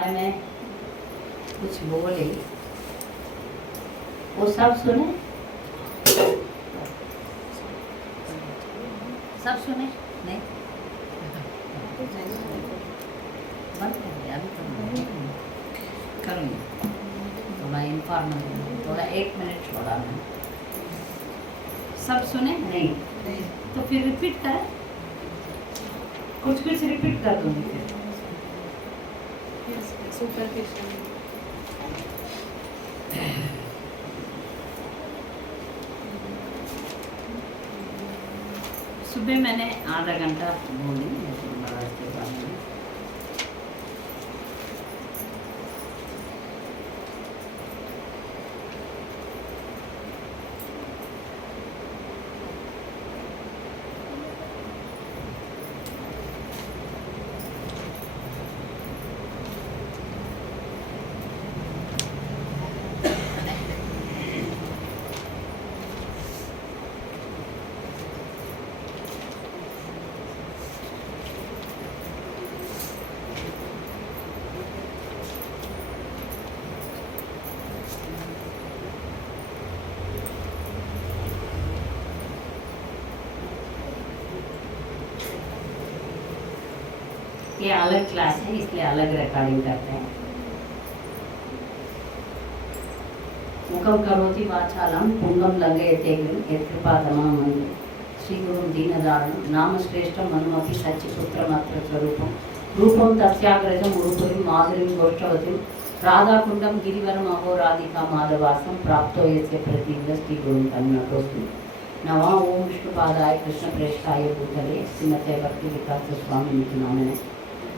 बारे में कुछ बोले, वो सब सुने, सब सुने नहीं? बंद कर दिया अभी तो करूँगी, थोड़ा इन्फॉर्मल, थोड़ा 1 मिनट छोड़ा मैं। सब सुने नहीं? तो फिर रिपीट करें, कुछ कुछ रिपीट कर दूंगी फिर। सुबह मैंने आधा घंटा बोली महाराज के बारे में। ये अलग क्लास है, इसलिए अलग रिकॉर्डिंग करते हैं। मुखम करोति वाचालम पुंगम लंघयते यत्कृपातमहं श्री गुरु दीनदारणं नाम श्रेष्ठं मनुमपि सच्चिपुत्रमात्र स्वरूपं रूपं तस्याग्रजं गुरुपुरीं माधुरीं गोष्ठवतीं राधाकुण्डं गिरिवरम् अहोराधिका माधवासं प्राप्तो यस्य प्रतीन्द्र श्री गुरुं तन्नतोऽस्मि। नमः ओम विष्णुपादाय कृष्णप्रेष्ठाय भूतले श्रीमते भक्ति विकास स्वामी नामिने।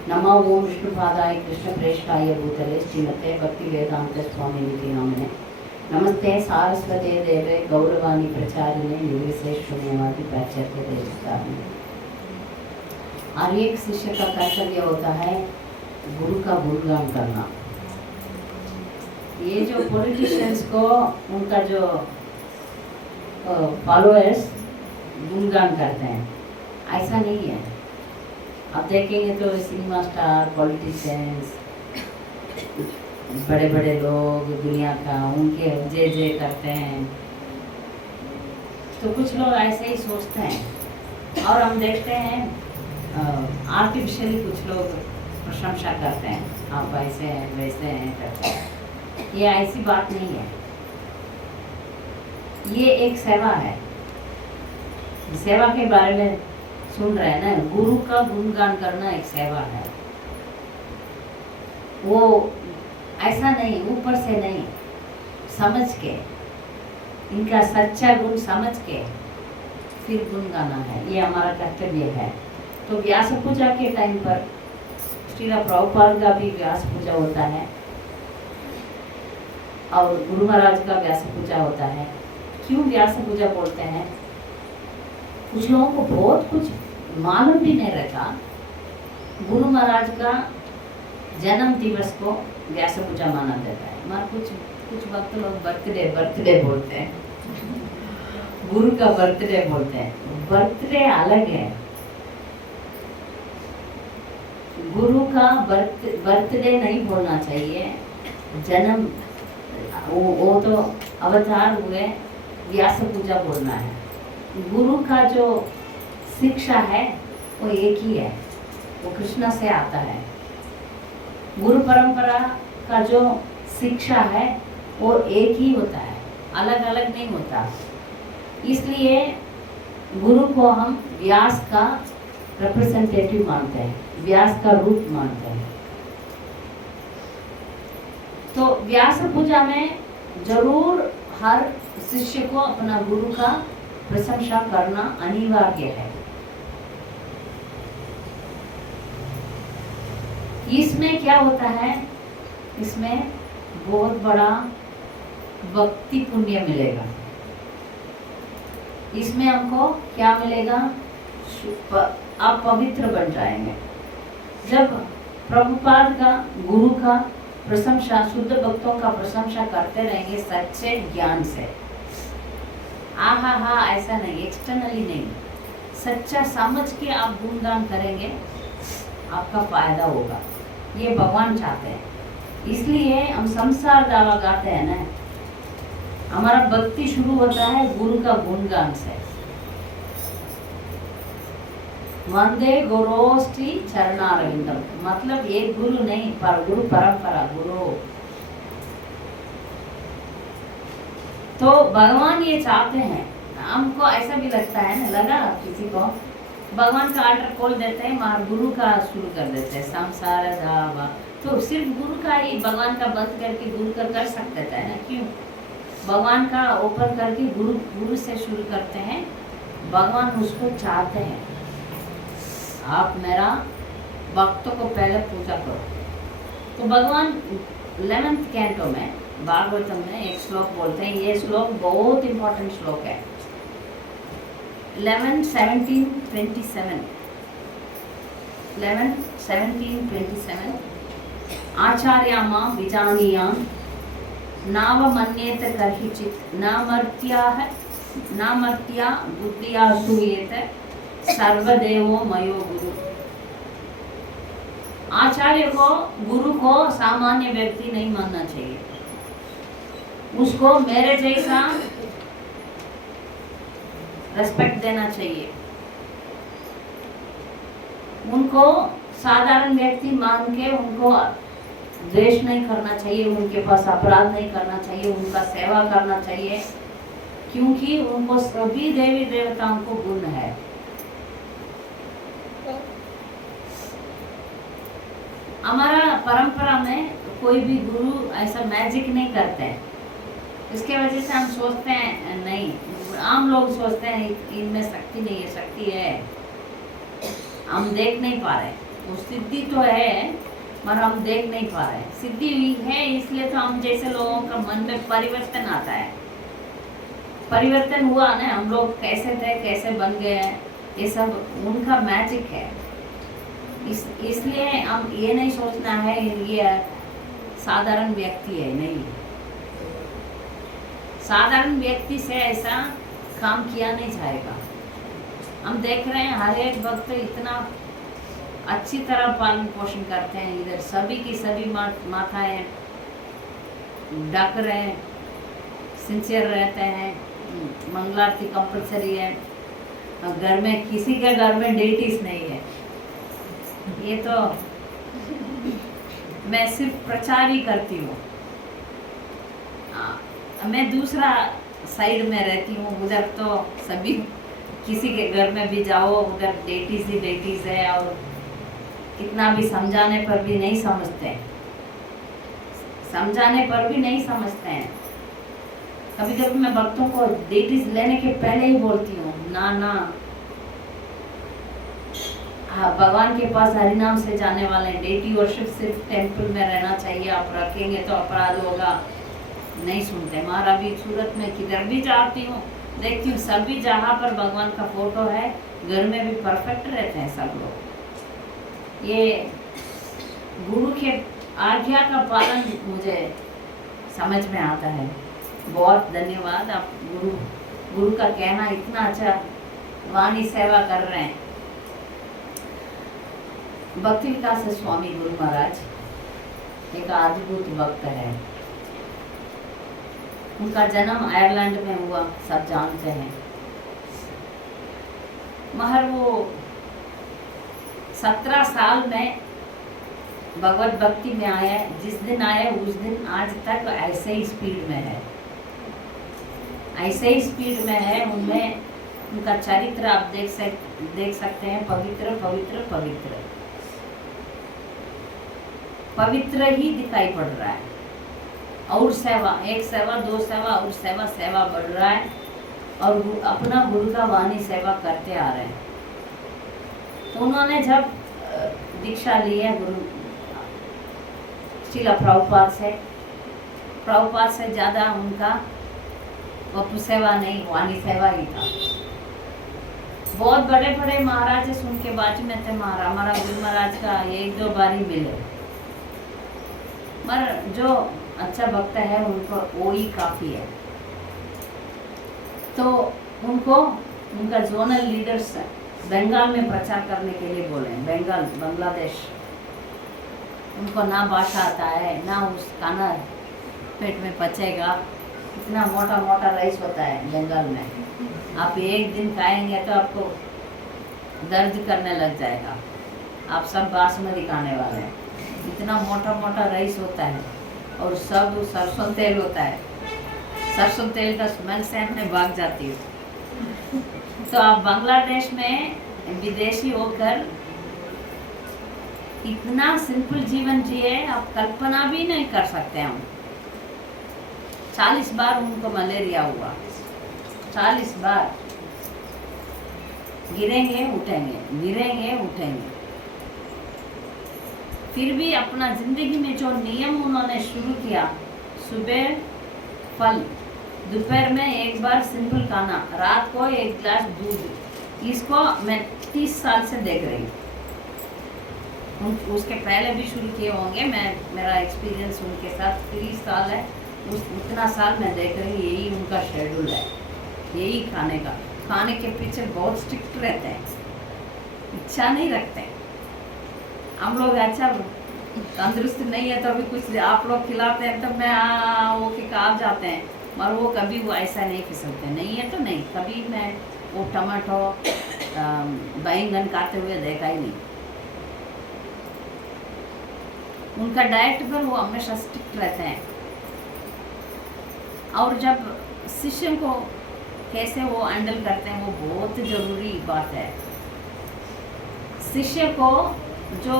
नमः ओम विष्णुपादाय कृष्णप्रेष्ठाय भूतले श्रीमते भक्ति वेदांत स्वामी नामिने। नमस्ते सारस्वते देवे गौरवाणी प्रचारिणे निर्विशेष शून्यवादी प्राचार्य देवस्तारिणे। हर एक शिष्य का कर्तव्य होता है गुरु का गुणगान करना। ये जो पॉलिटिशियंस को उनका जो फॉलोअर्स गुणगान करते हैं, ऐसा नहीं है। आप देखेंगे तो सिनेमा स्टार, पॉलिटिशियंस, बड़े बड़े लोग दुनिया का उनके जय जय करते हैं, तो कुछ लोग ऐसे ही सोचते हैं। और हम देखते हैं आर्टिफिशियली कुछ लोग प्रशंसा करते हैं, आप ऐसे हैं वैसे हैं करते हैं। ये ऐसी बात नहीं है, ये एक सेवा है। सेवा के बारे में सुन रहे हैं ना, गुरु का गुणगान करना एक सेवा है। वो ऐसा नहीं ऊपर से नहीं, समझ के इनका सच्चा गुण समझ के फिर गुण गाना है, ये हमारा कर्तव्य है। तो व्यास पूजा के टाइम पर श्रील प्रभुपाद का भी व्यास पूजा होता है और गुरु महाराज का व्यास पूजा होता है। क्यों व्यास पूजा बोलते हैं? कुछ लोगों को बहुत कुछ मालूम भी नहीं रहता। गुरु महाराज का जन्म दिवस को व्यास पूजा माना जाता है, मगर कुछ वक्त लोग बर्थडे बोलते हैं, गुरु का बर्थडे बोलते हैं। बर्थडे अलग है, गुरु का बर्थडे नहीं बोलना चाहिए। जन्म वो तो अवतार हुए, व्यास पूजा बोलना है। गुरु का जो शिक्षा है वो एक ही है, वो कृष्ण से आता है। गुरु परंपरा का जो शिक्षा है वो एक ही होता है, अलग अलग नहीं होता। इसलिए गुरु को हम व्यास का रिप्रेजेंटेटिव मानते हैं, व्यास का रूप मानते हैं। तो व्यास पूजा में जरूर हर शिष्य को अपना गुरु का प्रशंसा करना अनिवार्य है। इसमें क्या होता है? इसमें बहुत बड़ा भक्ति पुण्य मिलेगा। इसमें हमको क्या मिलेगा? आप पवित्र बन जाएंगे। जब प्रभुपाद का गुरु का प्रशंसा, शुद्ध भक्तों का प्रशंसा करते रहेंगे सच्चे ज्ञान से, आहा ऐसा नहीं, एक्सटर्नली नहीं, सच्चा समझ के आप गुणगान करेंगे, आपका फायदा होगा। ये भगवान चाहते हैं। इसलिए हम संसार दावा गाते हैं ना, हमारा भक्ति शुरू होता है गुरु का गुणगान से। वंदे गुरोष्ठी चरणारविंदम, मतलब एक गुरु नहीं पर गुरु परंपरा, गुरु। तो भगवान ये चाहते हैं, हमको ऐसा भी लगता है ना, लगा किसी को भगवान का आर्डर खोल देते हैं, मार गुरु का शुरू कर देते हैं संसार धावा। तो सिर्फ गुरु का ही भगवान का बंद करके गुरु का कर सकते थे ना, क्यों? भगवान का ओपन करके गुरु से शुरू करते हैं। भगवान उसको चाहते हैं, आप मेरा भक्तों को पहले पूजा करो। तो भगवान 11th कैंटो में भागवतम में एक श्लोक बोलते हैं, ये श्लोक बहुत इंपॉर्टेंट श्लोक है। 11:17-27 आचार्यामा विजानीयां नावमन्येत कर्हिचित् नामर्त्या बुद्धिया सूयेत सर्वदेवो मयो गुरु। आचार्य को, गुरु को सामान्य व्यक्ति नहीं मानना चाहिए, उसको मेरे जैसा रेस्पेक्ट देना चाहिए। उनको साधारण व्यक्ति मान के उनको द्वेष नहीं करना चाहिए, उनके पास अपराध नहीं करना चाहिए, उनका सेवा करना चाहिए, क्योंकि उनको सभी देवी देवताओं को गुण है। हमारा परंपरा में कोई भी गुरु ऐसा मैजिक नहीं करते हैं, इसके वजह से हम सोचते हैं नहीं, आम लोग सोचते हैं इनमें शक्ति नहीं है, शक्ति है, हम देख नहीं पा रहे। वो सिद्धि तो है मगर हम देख नहीं पा रहे। सिद्धि हुई है इसलिए तो हम जैसे लोगों का मन में परिवर्तन आता है। परिवर्तन हुआ ना, हम लोग कैसे थे कैसे बन गए हैं, ये सब उनका मैजिक है। इसलिए हम ये नहीं सोचना है ये साधारण व्यक्ति है, नहीं, साधारण व्यक्ति से ऐसा काम किया नहीं जाएगा। हम देख रहे हैं हर एक वक्त इतना अच्छी तरह पालन पोषण करते हैं, इधर सभी की सभी माताएं डक रहे हैं, सिंसियर रहते हैं, मंगलारती कंपलसरी है, घर में किसी के घर में डेटीज नहीं है। ये तो मैं सिर्फ प्रचार ही करती हूँ, मैं दूसरा साइड में रहती हूँ, उधर तो सभी किसी के घर में भी जाओ उधर डेटीज ही डेटीज है, और कितना भी समझाने पर भी नहीं समझते, समझाने पर भी नहीं समझते हैं। कभी कभी मैं भक्तों को डेटीज लेने के पहले ही बोलती हूँ, ना ना, भगवान के पास हरिनाम से जाने वाले डेटी वर्शिप सिर्फ टेंपल में रहना चाहिए, आप रखेंगे तो अपराध होगा, नहीं सुनते। मारा भी सूरत में किधर भी जाती हूँ देखती हूँ, सभी जहाँ पर भगवान का फोटो है घर में भी परफेक्ट रहते हैं सब लोग। ये गुरु के आज्ञा का पालन मुझे समझ में आता है। बहुत धन्यवाद, आप गुरु का कहना इतना अच्छा वाणी सेवा कर रहे हैं। भक्ति विकास स्वामी गुरु महाराज एक अद्भुत भक्त है। उनका जन्म आयरलैंड में हुआ, सब जानते हैं, मगर वो 17 साल में भगवत भक्ति में आया। जिस दिन आया उस दिन आज तक ऐसे ही स्पीड में है, ऐसे ही स्पीड में है। उनमें उनका चरित्र आप देख सकते हैं, पवित्र पवित्र पवित्र पवित्र ही दिखाई पड़ रहा है। और सेवा, एक सेवा, दो सेवा और सेवा बढ़ रहा है, और अपना गुरु का वाणी सेवा करते आ रहे हैं। तो उन्होंने जब दीक्षा ली है गुरु श्रील प्रभुपाद से ज़्यादा उनका वपु सेवा नहीं, वाणी सेवा ही था। बहुत बड़े बड़े महाराज सुन के बाजू में थे, हमारा गुरु महाराज का एक दो बार ही मिले, मगर जो अच्छा भक्त है उनको वो ही काफ़ी है। तो उनको उनका जोनल लीडर्स बंगाल में प्रचार करने के लिए बोले, बांग्लादेश। उनको ना भाषा आता है, ना उस खाना पेट में पचेगा। इतना मोटा मोटा राइस होता है बंगाल में, आप एक दिन खाएंगे तो आपको दर्द करने लग जाएगा। आप सब बासमती खाने वाले हैं, इतना मोटा मोटा राइस होता है और सब सरसों तेल होता है। सरसों तेल का स्मेल से मैं भाग जाती हूँ। तो आप बांग्लादेश में विदेशी होकर इतना सिंपल जीवन जिए, आप कल्पना भी नहीं कर सकते। हम 40 बार उनको मलेरिया हुआ, 40 बार। गिरेंगे उठेंगे, गिरेंगे उठेंगे। फिर भी अपना जिंदगी में जो नियम उन्होंने शुरू किया, सुबह फल, दोपहर में एक बार सिंपल खाना, रात को एक गिलास दूध, इसको मैं 30 साल से देख रही हूँ। उसके पहले भी शुरू किए होंगे, मेरा एक्सपीरियंस उनके साथ 30 साल है। उतना साल मैं देख रही हूँ, यही उनका शेड्यूल है, यही खाने का। खाने के पीछे बहुत स्ट्रिक्ट रहते हैं, इच्छा नहीं रखते। हम लोग अच्छा तंदुरुस्त नहीं है तो अभी कुछ आप लोग खिलाते हैं तो मैं वो के कहा जाते हैं, मगर वो कभी वो ऐसा नहीं फिसलते। नहीं है तो नहीं, कभी मैं वो टमाटो बैंगन खाते हुए देखा ही नहीं। उनका डाइट पर वो हमेशा स्ट्रिक्ट रहते हैं। और जब शिष्य को कैसे वो हैंडल करते हैं, वो बहुत ज़रूरी बात है। शिष्य को जो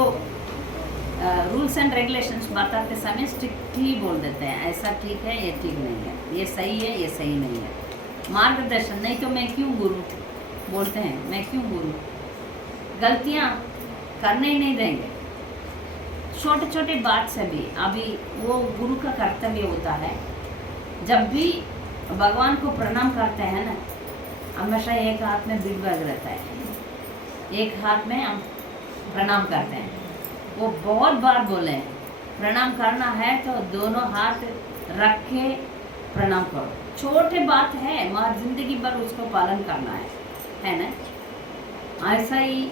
रूल्स एंड रेगुलेशंस बताते समय स्ट्रिक्टली बोल देते हैं, ऐसा ठीक है, ये ठीक नहीं है, ये सही है, ये सही नहीं है। मार्गदर्शन, नहीं तो मैं क्यों गुरु बोलते हैं, मैं क्यों गुरु। गलतियाँ करने ही नहीं देंगे, छोटे छोटे बात से भी। अभी वो गुरु का कर्तव्य होता है, जब भी भगवान को प्रणाम करते हैं ना, हमेशा एक हाथ में बिग बैग रहता है, एक हाथ में हम प्रणाम करते हैं। वो बहुत बार बोले, प्रणाम करना है तो दोनों हाथ रख के प्रणाम करो। छोटे बात है मगर जिंदगी भर उसको पालन करना है ना। ऐसा ही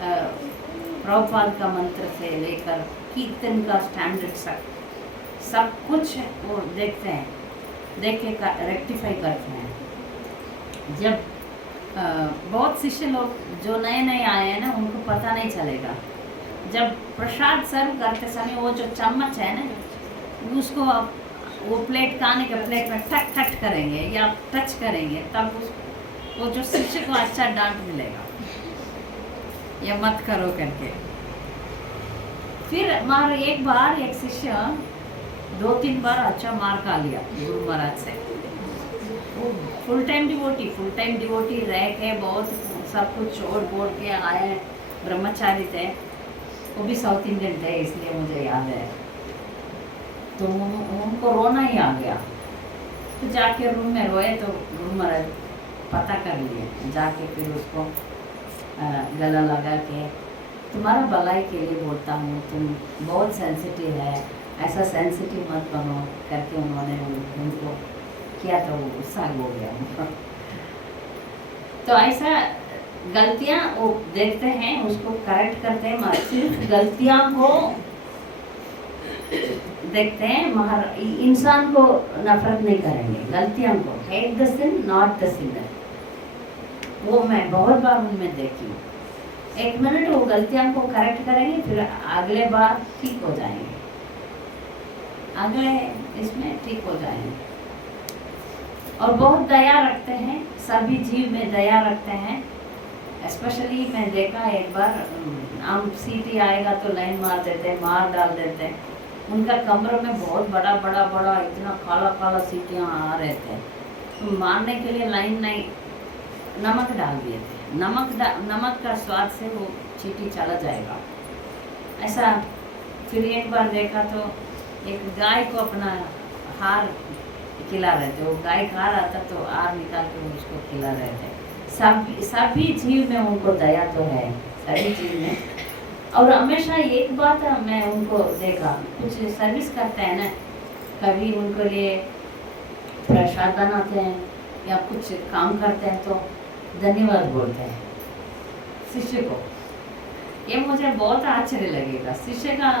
प्रभुपाद का मंत्र से लेकर कीर्तन का स्टैंडर्ड सब कुछ वो देखते हैं, देख के रेक्टिफाई करते हैं। जब बहुत शिष्य लोग जो नए नए आए हैं ना, उनको पता नहीं चलेगा। जब प्रसाद सर्व करते समय वो जो चम्मच है ना, उसको आप वो प्लेट खाने के प्लेट में ठक ठक करेंगे या टच करेंगे, तब वो जो शिष्य को अच्छा डांट मिलेगा, या मत करो करके। फिर मार एक बार एक शिष्य 2-3 बार अच्छा मार खा लिया गुरु महाराज से। वो फुल टाइम डिवोटी रह के बहुत सब कुछ छोड़ बोड़ के आए, ब्रह्मचारी थे। वो भी साउथ इंडियन थे, इसलिए मुझे याद है। तो उनको रोना ही आ गया, तो जाके रूम में रोए। तो गुरु महाराज पता कर लिए, जाके फिर उसको गला लगा के, तुम्हारा भलाई के लिए बोलता हूँ, तुम बहुत सेंसिटिव है, ऐसा सेंसिटिव मत बनो करके उन्होंने उनको किया। तो वो गुस्सा हो गया उनका। तो ऐसा गलतियाँ वो देखते हैं, उसको करेक्ट करते हैं, मगर सिर्फ गलतियाँ को देखते हैं, मगर इंसान को नफरत नहीं करेंगे। गलतियाँ को, hate the sin not the sinner, वो मैं बहुत बार उनमें देखी हूँ। 1 मिनट वो गलतियाँ को करेक्ट करेंगे, फिर अगले बार ठीक हो जाएंगे, अगले इसमें ठीक हो जाएंगे। और बहुत दया रखते हैं, सभी जीव में दया रखते हैं। स्पेशली मैं देखा एक बार, हम सीटी आएगा तो लाइन मार देते हैं, मार डाल देते हैं। उनका कमरे में बहुत बड़ा इतना काला काला सीटियाँ आ रहे थे, तो मारने के लिए लाइन नहीं, नमक डाल दिए थे। नमक का स्वाद से वो चींटी चला जाएगा ऐसा। फिर एक बार देखा तो एक गाय को अपना हार खिला रहे थे, वो गाय खा रहा था तो हार निकाल के उसको खिला रहे थे। सभी जीव में उनको दया तो है, सभी जीव में। और हमेशा एक बात मैं उनको देखा, कुछ सर्विस करते हैं ना, कभी उनके लिए प्रसाद बनाते हैं या कुछ काम करते हैं तो धन्यवाद बोलते हैं शिष्य को। ये मुझे बहुत आश्चर्य लगेगा। शिष्य का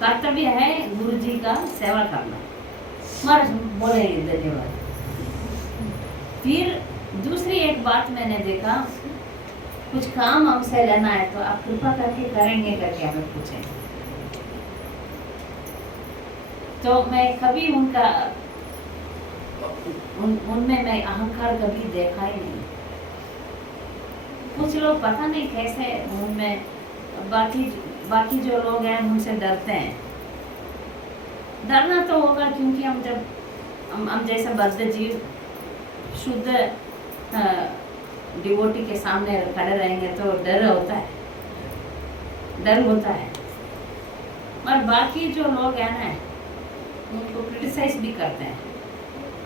कर्तव्य है गुरु जी का सेवा करना। महाराज बोले धन्यवाद। फिर दूसरी एक बात मैंने देखा, कुछ काम हमसे लेना है तो आप कृपा करके करेंगे करके हमें पूछे। तो मैं कभी उनका उनमें मैं अहंकार कभी देखा ही नहीं। कुछ लोग पता नहीं कैसे उनमें, बाकी जो लोग हैं उनसे डरते हैं। डरना तो होगा क्योंकि हम जैसे बद्ध जीव शुद्ध डिवोटी के सामने खड़े रहेंगे तो डर होता है। और बाकी जो लोग हैं ना उनको क्रिटिसाइज भी करते हैं,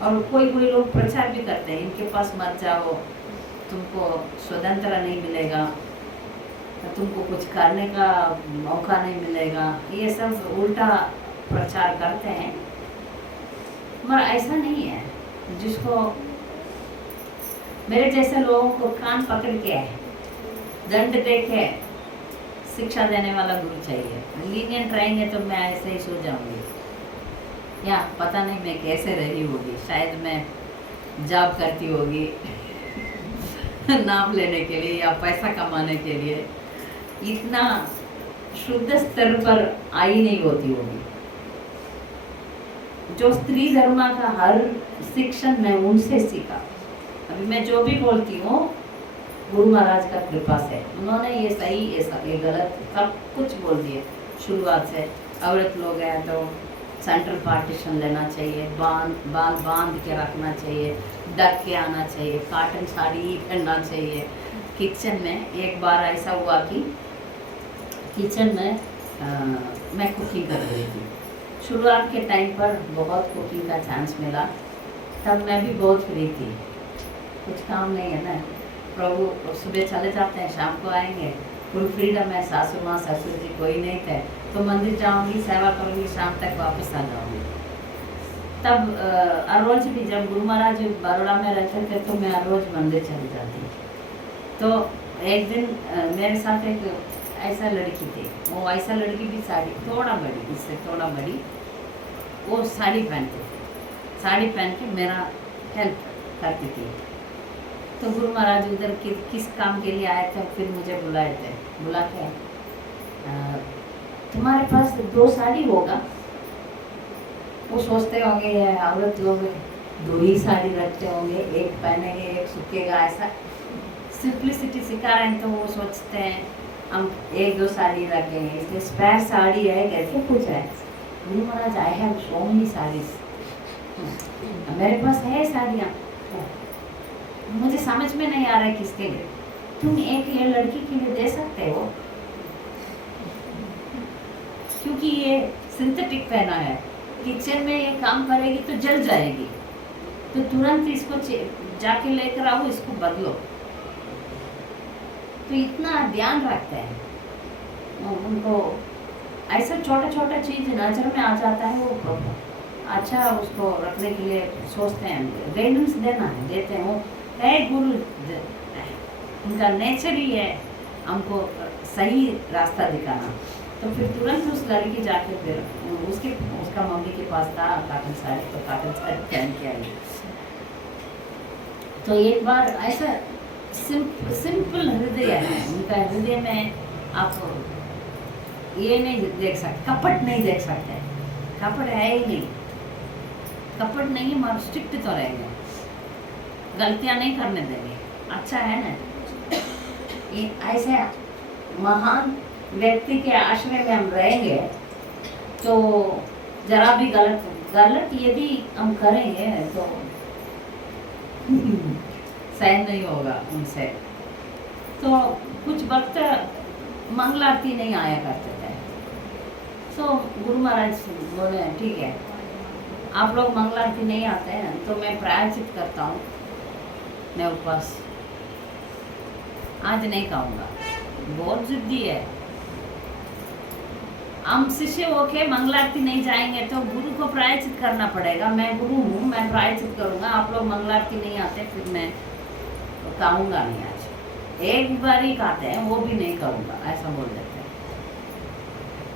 और कोई लोग प्रचार भी करते हैं इनके पास मत जाओ, तुमको स्वतंत्रता नहीं मिलेगा, तुमको कुछ करने का मौका नहीं मिलेगा। ये सब उल्टा प्रचार करते हैं। मगर ऐसा नहीं है। जिसको मेरे जैसे लोगों को कान पकड़ के दंड दे के शिक्षा देने वाला गुरु चाहिए। लीनियंट रहेंगे तो मैं ऐसे ही सो जाऊंगी, या पता नहीं मैं कैसे रही होगी, शायद मैं जॉब करती होगी नाम लेने के लिए या पैसा कमाने के लिए, इतना शुद्ध स्तर पर आई नहीं होती होगी। जो स्त्री धर्म का हर शिक्षण मैं उनसे सीखा। अभी मैं जो भी बोलती हूँ गुरु महाराज का कृपा से, उन्होंने ये सही ये गलत सब कुछ बोल दिए शुरुआत से। औरत लोग हैं तो सेंट्रल पार्टीशन लेना चाहिए, बांध के रखना चाहिए, ढक के आना चाहिए, कॉटन साड़ी पहनना चाहिए। किचन में एक बार ऐसा हुआ कि किचन में मैं कुकिंग कर रही थी। शुरुआत के टाइम पर बहुत कुकिंग का चांस मिला, तब मैं भी बहुत फ्री थी, कुछ काम नहीं है ना। प्रभु सुबह चले जाते हैं, शाम को आएंगे, फुल फ्रीडम है। सासू माँ ससुर जी कोई नहीं थे, तो मंदिर जाऊंगी, सेवा करूंगी, शाम तक वापस आ जाऊंगी। तब हर रोज भी जब गुरु महाराज बड़ौदा में रहते थे तो मैं हर रोज मंदिर चली जाती। तो एक दिन मेरे साथ एक ऐसा लड़की थी, वो ऐसा लड़की भी साड़ी थोड़ा बड़ी, इससे थोड़ा बड़ी, वो साड़ी पहनती थी। साड़ी पहन के मेरा हेल्प करती थी। तो गुरु महाराज उधर किस काम के लिए आए थे, फिर मुझे बुलाए थे। बुला के तुम्हारे पास 2 साड़ी होगा। वो सोचते होंगे ये औरत लोग 2 ही साड़ी रखते होंगे, एक पहनेंगे एक सूखेगा, ऐसा सिंप्लिसिटी सिखा रहे हैं। तो वो सोचते हैं हम 1-2 साड़ी रखेंगे, इसलिए स्पेयर साड़ी है कैसे पूछ रहे हैं। गुरु महाराज I have so many saris, मेरे पास है साड़ियाँ, मुझे समझ में नहीं आ रहा है किसके लिए। तुम एक ये लड़की के लिए दे सकते हो, क्योंकि ये सिंथेटिक पहना है, किचन में ये काम करेगी तो जल जाएगी, तो तुरंत इसको जाके लेकर आओ, इसको बदलो। तो इतना ध्यान रखते हैं उनको। ऐसा छोटा छोटा चीज नजर में आ जाता है, वो अच्छा उसको रखने के लिए सोचते हैं, गाइडेंस देना है, देते हैं। वो है गुरु, उनका नेचर ही है हमको सही रास्ता दिखाना। तो फिर तुरंत उस लड़की जाके फिर उसका मम्मी के पास था कॉटन साड़ी, तो कॉटन साड़ी पहन के आई। तो एक बार ऐसा सिंपल हृदय है उनका। हृदय में आप ये नहीं देख सकते, कपट नहीं देख सकते, कपट है ही नहीं, कपट नहीं, मगर स्ट्रिक्ट तो रहेंगे, गलतियां नहीं करने देंगे। अच्छा है ना, ये ऐसे महान व्यक्ति के आश्रय में हम रहेंगे तो जरा भी गलत यदि हम करेंगे तो सहन नहीं होगा उनसे। तो कुछ वक्त मंगल आरती नहीं आया करते थे, तो गुरु महाराज बोले ठीक है, आप लोग मंगल आरती नहीं आते हैं तो मैं प्रायश्चित करता हूँ, मैं उपवास आज नहीं खाऊंगा। बहुत जिद्दी है। हम शिष्य होके मंगल आरती नहीं जाएंगे तो गुरु को प्रायश्चित करना पड़ेगा। मैं गुरु हूँ, मैं प्रायश्चित करूँगा। आप लोग मंगल आरती नहीं आते, फिर मैं खाऊंगा नहीं। आज एक बार ही खाते हैं, वो भी नहीं करूँगा, ऐसा बोल देते हैं।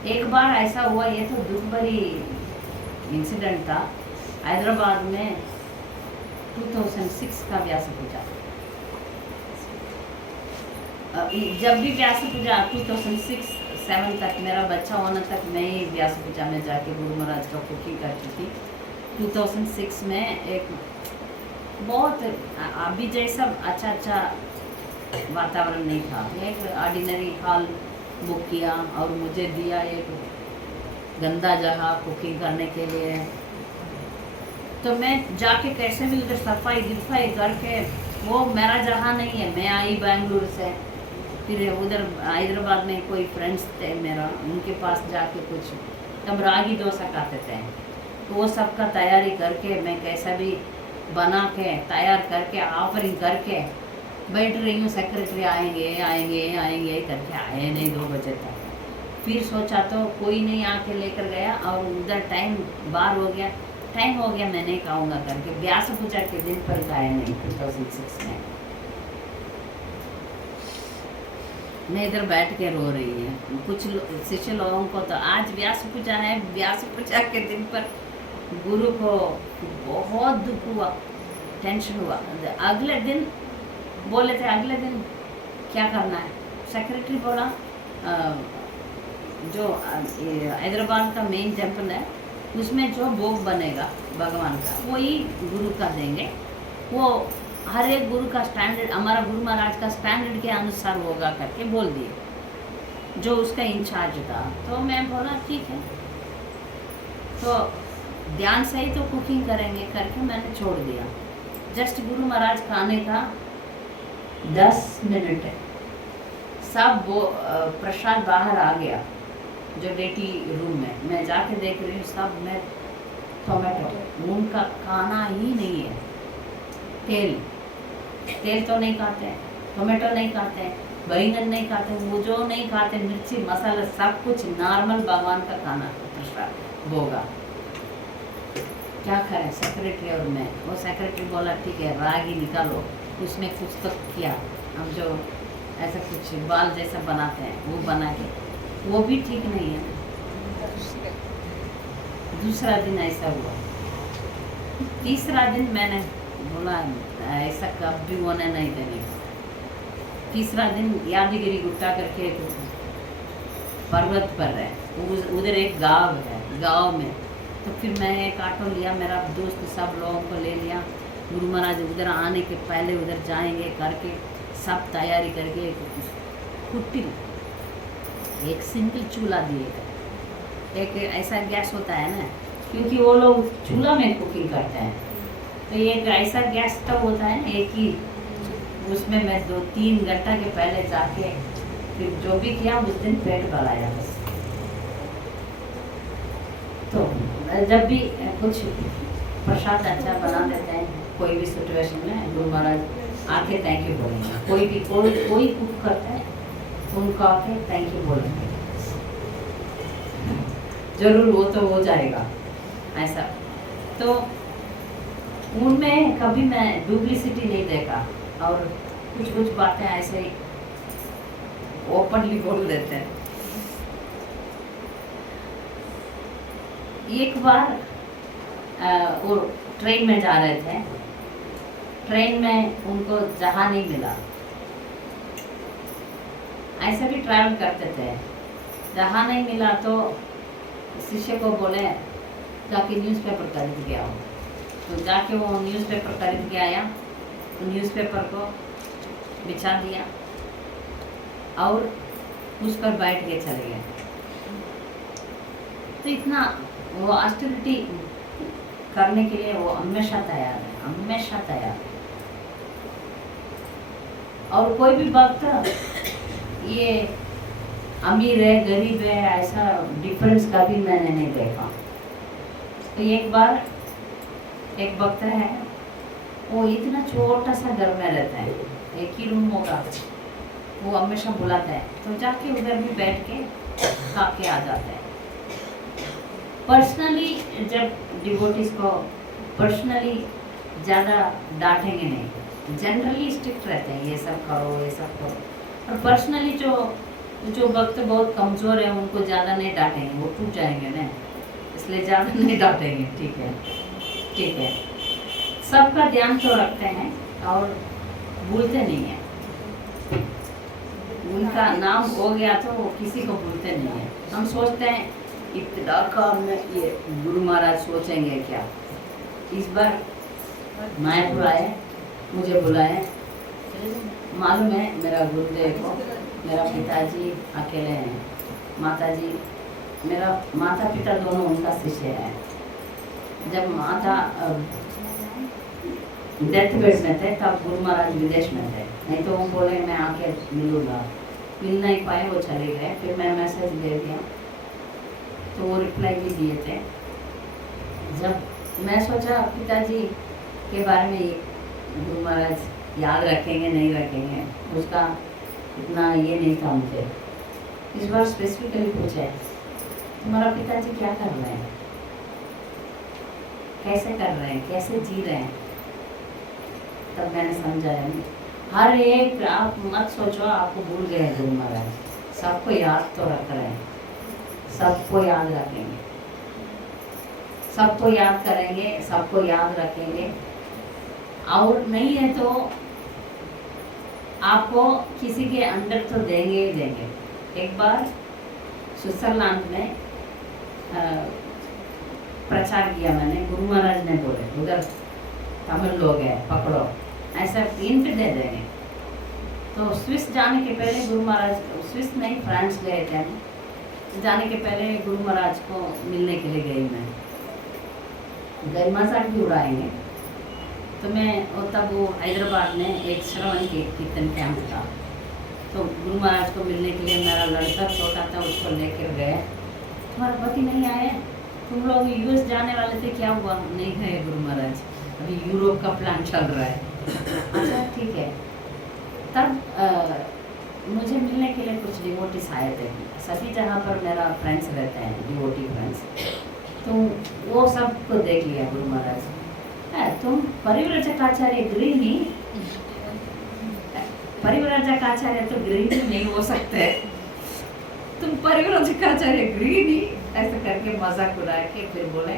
एक बार ऐसा हुआ, ये तो दुख भरी इंसिडेंट था। हैदराबाद में 2006 का व्यास पूजा, जब भी व्यास पूजा 2006-7 तक, मेरा बच्चा होने तक मैं ही व्यास पूजा में जाके गुरु महाराज का कुकिंग करती थी। 2006 में एक बहुत अभी जैसा अच्छा वातावरण नहीं था। एक ऑर्डिनरी हॉल बुक किया और मुझे दिया एक गंदा जगह कुकिंग करने के लिए। तो मैं जाके कैसे भी उधर सफाई दिफाई करके, वो मेरा जगह नहीं है। मैं आई बेंगलुरु से, फिर उधर हैदराबाद में कोई फ्रेंड्स थे मेरा, उनके पास जाके कुछ तब रागी डोसा खाते थे, तो वो सबका तैयारी करके मैं कैसा भी बना के तैयार करके ऑफरिंग करके बैठ रही हूँ। सेक्रेटरी आएंगे आएंगे आएंगे करके आए नहीं 2 बजे तक। फिर सोचा तो कोई नहीं आके लेकर गया, और उधर टाइम बार हो गया, टाइम हो गया, मैं नहीं खाऊंगा करके व्यास पूजा के दिन पर खाया नहीं 2006 में। मैं इधर बैठ के रो रही है। कुछ शिष्य लोगों को तो आज व्यास पूजा है, व्यास पूजा के दिन पर गुरु को बहुत दुख हुआ, टेंशन हुआ। अगले दिन बोले थे अगले दिन क्या करना है। सेक्रेटरी बोला जो हैदराबाद का मेन टेम्पल है उसमें जो भोग बनेगा भगवान का वही गुरु का देंगे, वो हर एक गुरु का स्टैंडर्ड, हमारा गुरु महाराज का स्टैंडर्ड के अनुसार होगा करके बोल दिए जो उसका इंचार्ज था। तो मैं बोला ठीक है, तो ध्यान से ही तो कुकिंग करेंगे करके मैंने छोड़ दिया। जस्ट गुरु महाराज का आने का 10 मिनट है, सब वो प्रसाद बाहर आ गया जो डेटी रूम में। मैं जाके देख रही हूँ सब में टोमेटो, उनका खाना ही नहीं है। तेल तो नहीं खाते, टोमेटो नहीं खाते, बैंगन नहीं खाते, वो जो नहीं खाते मिर्ची मसाला सब कुछ नॉर्मल भगवान का खाना प्रसाद होगा। क्या करें सेक्रेटरी और मैं। वो सेक्रेटरी बोला ठीक है रागी निकालो, उसमें कुछ तो किया, हम जो ऐसा कुछ बाल जैसा बनाते हैं वो बना के, वो भी ठीक नहीं है। दूसरा दिन ऐसा हुआ, तीसरा दिन मैंने बोला ऐसा कभी होने नहीं देने। तीसरा दिन यादगिरी गुट्टा करके पर्वत पर है, उधर एक गांव है, गांव में। तो फिर मैं एक ऑटो लिया, मेरा दोस्त सब लोगों को ले लिया। गुरु महाराज उधर आने के पहले उधर जाएंगे करके सब तैयारी करके कुट्टी एक सिंपल चूल्हा दिए। एक ऐसा गैस होता है ना, क्योंकि वो लोग चूल्हा में कुकिंग करते हैं, तो एक ऐसा गैस स्टव होता है ना एक ही, उसमें मैं 2-3 घंटा के पहले जाके फिर जो भी किया उस दिन पेट भराया बस। तो जब भी कुछ प्रसाद अच्छा बना देते हैं कोई भी सिचुएशन में, गुरु महाराज आके थैंक यू बोलेंगे। कोई कुक करता है उनको आके थैंक यू बोलेंगे, जरूर वो तो हो जाएगा ऐसा। तो उनमें कभी मैं डुप्लिसिटी नहीं देखा, और कुछ बातें ऐसे ही ओपनली बोल देते हैं। एक बार वो ट्रेन में जा रहे थे, ट्रेन में उनको जगह नहीं मिला, ऐसे भी ट्रैवल करते थे, जगह नहीं मिला तो शिष्य को बोले जाके न्यूज़पेपर खरीद के आओ। तो जाके वो न्यूज़पेपर खरीद के आया, तो न्यूज़पेपर को बिछा दिया और उस पर बैठ के चले गए। तो इतना वो ऑस्टिलिटी करने के लिए वो हमेशा तैयार है, हमेशा तैयार है। और कोई भी वक्त ये अमीर है गरीब है ऐसा डिफरेंस कभी मैंने नहीं देखा। तो एक बार एक वक्त है, वो इतना छोटा सा घर में रहता है, एक ही रूम होगा, वो हमेशा बुलाता है, तो जाके उधर भी बैठ के खा के आ जाता है। पर्सनली जब डिवोटीज को पर्सनली ज़्यादा डांटेंगे नहीं, जनरली स्ट्रिक्ट रहते हैं, ये सब करो ये सब करो। और पर्सनली जो तो जो भक्त बहुत कमज़ोर है उनको ज़्यादा नहीं डांटेंगे, वो टूट जाएंगे ना, इसलिए ज़्यादा नहीं डांटेंगे। ठीक है, ठीक है। सबका ध्यान तो रखते हैं और भूलते नहीं हैं। उनका नाम हो गया तो वो किसी को भूलते नहीं है। हम सोचते हैं इब्तिदा का में ये गुरु महाराज सोचेंगे क्या। इस बार मायापुर आए, मुझे बुलाए, मालूम है मेरा गुरुदेव को, मेरा पिताजी अकेले हैं, माताजी, मेरा माता पिता दोनों उनका शिष्य है। जब माता डेथ बेड में थे तब गुरु महाराज विदेश में थे, नहीं तो वो बोले मैं आके मिलूँगा, मिल नहीं पाए, वो चले गए। फिर मैं मैसेज दे दिया तो वो रिप्लाई भी दिए थे। जब मैं सोचा पिताजी के बारे में गुरु महाराज याद रखेंगे नहीं रखेंगे, उसका इतना ये नहीं था मुझे। इस बार स्पेसिफिकली पूछे तुम्हारा पिताजी क्या कर रहे हैं, कैसे कर रहे हैं, कैसे जी रहे हैं। तब मैंने समझाया हर एक, आप मत सोचो आपको भूल गए गुरु महाराज, सबको याद तो रख रहे हैं, सबको याद रखेंगे, सबको याद करेंगे, सबको याद रखेंगे। और नहीं है तो आपको किसी के अंडर तो देंगे ही देंगे। एक बार स्विट्जरलैंड में प्रचार किया मैंने, गुरु महाराज ने बोले उधर तमिल लोग हैं पकड़ो, ऐसा हिंट दे देंगे। तो स्विस जाने के पहले गुरु महाराज, स्विस नहीं फ्रांस गए थे, जाने के पहले गुरु महाराज को मिलने के लिए गई मैं, गई मजाक भी उड़ाएंगे। तो मैं तब वो हैदराबाद में एक श्रवण कीर्तन कैंप था, तो गुरु महाराज को मिलने के लिए मेरा लड़का छोटा था, उसको लेकर गए। तुम्हारा पति नहीं आए, तुम लोग यूएस जाने वाले थे, क्या हुआ? नहीं गए गुरु महाराज, अभी यूरोप का प्लान चल रहा है। अच्छा ठीक है। तब मुझे मिलने के लिए कुछ डिवोटीज आए थे, सभी जगह पर मेरा फ्रेंड्स रहते हैं, डिवोटी फ्रेंड्स, तो वो सबको देख लिया गुरु महाराज। तुम परिव्राजकाचार्य गृहिणी, परिव्राजकाचार्य तो गृहिणी नहीं हो सकते, तुम परिव्राजकाचार्य गृहिणी, ऐसा करके मजाक उड़ा के फिर बोले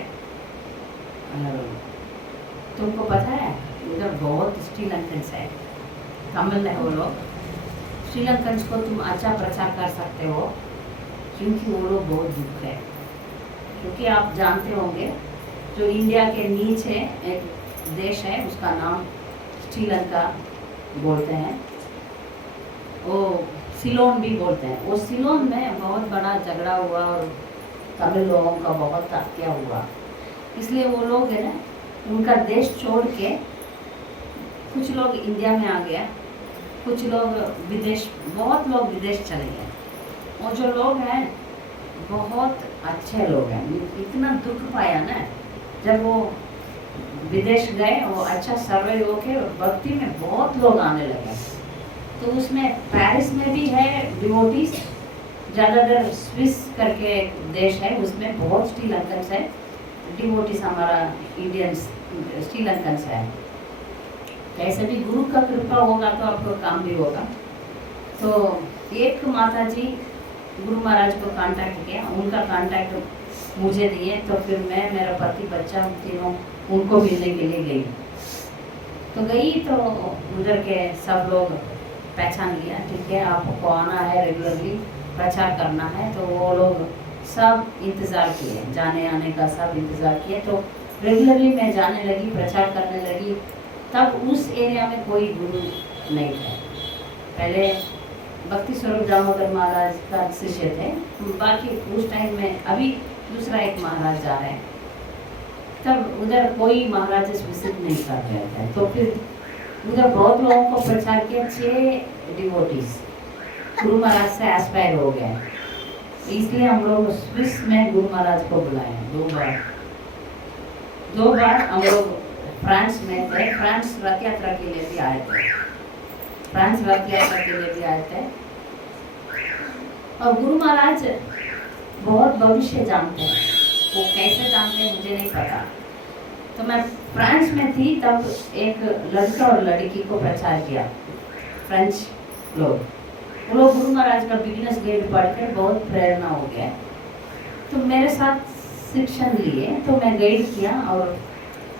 तुमको पता है उधर बहुत श्रीलंकन्स है, तमिल है वो लोग, श्रीलंकन्स को तुम अच्छा प्रचार कर सकते हो, क्योंकि वो लोग बहुत दुख है। क्योंकि आप जानते होंगे जो इंडिया के नीचे एक देश है उसका नाम श्रीलंका बोलते हैं, वो सिलोन भी बोलते हैं। वो सिलोन में बहुत बड़ा झगड़ा हुआ और तमिल लोगों का बहुत हत्या हुआ, इसलिए वो लोग है ना, उनका देश छोड़ के कुछ लोग इंडिया में आ गया, कुछ लोग विदेश, बहुत लोग विदेश चले गए। और जो लोग हैं बहुत अच्छे लोग हैं, इतना दुख पाया ना जब वो विदेश गए, वो अच्छा सर्वे होके भक्ति में बहुत लोग आने लगे। तो उसमें पेरिस में भी है डिवोटीज, ज़्यादातर स्विस करके एक देश है, उसमें बहुत श्रीलंकन्स है डिवोटीज, हमारा इंडियंस श्रीलंकन्स है। कैसे भी गुरु का कृपा होगा तो आपको काम भी होगा। तो एक माता जी गुरु महाराज को कांटेक्ट किया, उनका कांटेक्ट मुझे दिए, तो फिर मैं, मेरा पति, बच्चा, तीनों उनको मिलने के लिए गई। तो गई तो उधर के सब लोग पहचान लिया, ठीक है आपको आना है, रेगुलरली प्रचार करना है। तो वो लोग सब इंतज़ार किए, जाने आने का सब इंतज़ार किए। तो रेगुलरली मैं जाने लगी, प्रचार करने लगी। तब उस एरिया में कोई गुरु नहीं थे, पहले भक्ति स्वरूप दामोदर महाराज का शिष्य थे, बाकी उस टाइम में अभी दूसरा एक महाराज जा रहे हैं। तब उधर कोई महाराज विजिट नहीं कर रहे थे, तो फिर उधर बहुत लोगों को प्रचार किया। 6 डिवोटीज गुरु महाराज से एस्पायर हो गए, इसलिए हम लोग स्विस में गुरु महाराज को बुलाए 2 बार हम लोग फ्रांस में थे, फ्रांस रथ यात्रा के लिए भी आए थे, फ्रांस रथ यात्रा के लिए भी आए थे। और गुरु महाराज बहुत भविष्य जानते हैं, वो कैसे जानते हैं मुझे नहीं पता। तो मैं फ्रांस में थी तब एक लड़का और लड़की को प्रचार किया, फ्रेंच लोग, वो लोग गुरु महाराज का बिजनेस गाइड पढ़कर बहुत प्रेरणा हो गया, तो मेरे साथ शिक्षण लिए, तो मैं गाइड किया और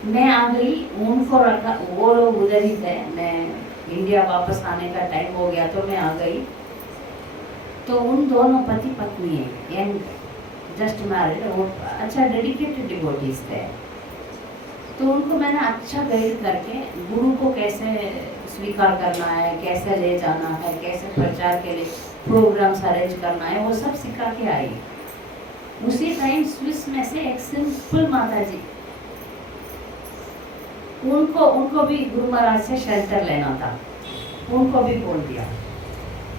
मैं आ गई, उनको रखा, वो लोग उधर ही थे, मैं इंडिया वापस आने का टाइम हो गया तो मैं आ गई। तो उन दोनों पति पत्नी है, यंग जस्ट मैरिड, वो अच्छा डेडिकेटेड डिवोटीज थे। तो उनको मैंने अच्छा गाइड करके गुरु को कैसे स्वीकार करना है, कैसे ले जाना है, कैसे प्रचार के लिए प्रोग्राम्स अरेंज करना है, वो सब सिखा के आई। उसी टाइम स्विस में से एक सिंपल माता जी, उनको भी गुरु महाराज से शेल्टर लेना था, उनको भी बोल दिया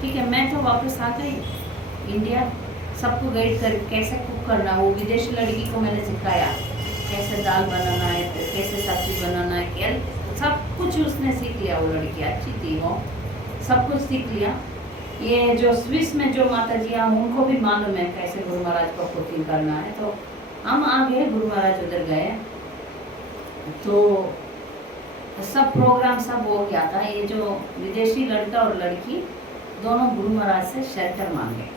ठीक है। मैं तो वापस आ गई इंडिया, सबको गाइड कर कैसे कुक करना, वो विदेशी लड़की को मैंने सिखाया कैसे दाल बनाना है, कैसे सब्जी बनाना है, क्या सब कुछ उसने सीख लिया। वो लड़की अच्छी थी, वो सब कुछ सीख लिया। ये जो स्विस में जो माता जी हैं उनको भी मालूम है कैसे गुरु महाराज को कुकिंग करना है। तो हम आ गए, गुरु महाराज उधर गए तो सब प्रोग्राम सब हो गया था। ये जो विदेशी लड़का और लड़की दोनों गुरु महाराज से शेल्टर मांगे,